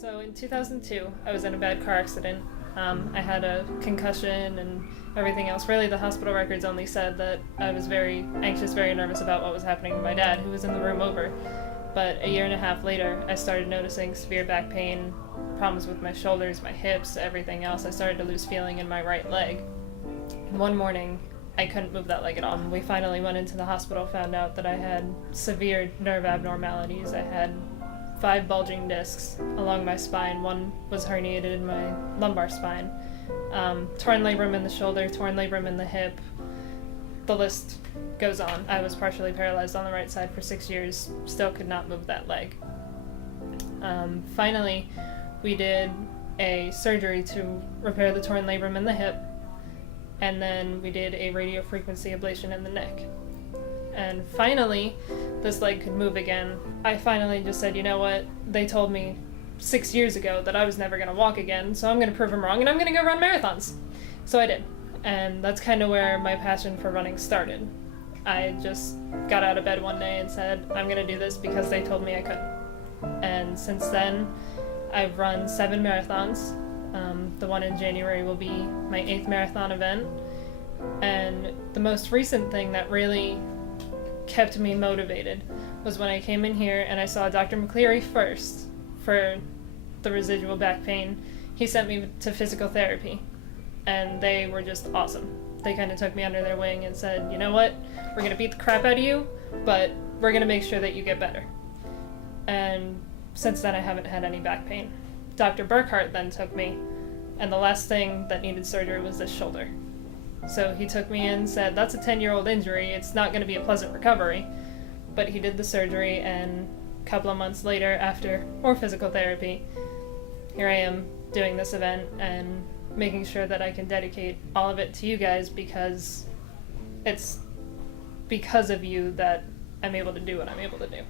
So in 2002, I was in a bad car accident. I had a concussion and everything else. Really, the hospital records only said that I was very anxious, very nervous about what was happening to my dad, who was in the room over. But a year and a half later, I started noticing severe back pain, problems with my shoulders, my hips, everything else. I started to lose feeling in my right leg. One morning, I couldn't move that leg at all. We finally went into the hospital, found out that I had severe nerve abnormalities. I had 5 bulging discs along my spine. One was herniated in my lumbar spine. Torn labrum in the shoulder, torn labrum in the hip. The list goes on. I was partially paralyzed on the right side for 6 years, still could not move that leg. Finally, we did a surgery to repair the torn labrum in the hip, and then we did a radiofrequency ablation in the neck. And finally, this leg could move again. I finally just said, you know what? They told me 6 years ago that I was never going to walk again, so I'm going to prove them wrong, and I'm going to go run marathons. So I did. And that's kind of where my passion for running started. I just got out of bed one day and said, I'm going to do this because they told me I could. And since then, I've run 7 marathons. The one in January will be my 8th marathon event. And the most recent thing that really kept me motivated was when I came in here and I saw Dr. McCleary first for the residual back pain. He sent me to physical therapy, and they were just awesome. They kind of took me under their wing and said, you know what, we're going to beat the crap out of you, but we're going to make sure that you get better. And since then I haven't had any back pain. Dr. Burkhart then took me, and the last thing that needed surgery was this shoulder. So he took me in and said, that's a 10-year-old injury, it's not going to be a pleasant recovery. But he did the surgery, and a couple of months later, after more physical therapy, here I am doing this event and making sure that I can dedicate all of it to you guys, because it's because of you that I'm able to do what I'm able to do.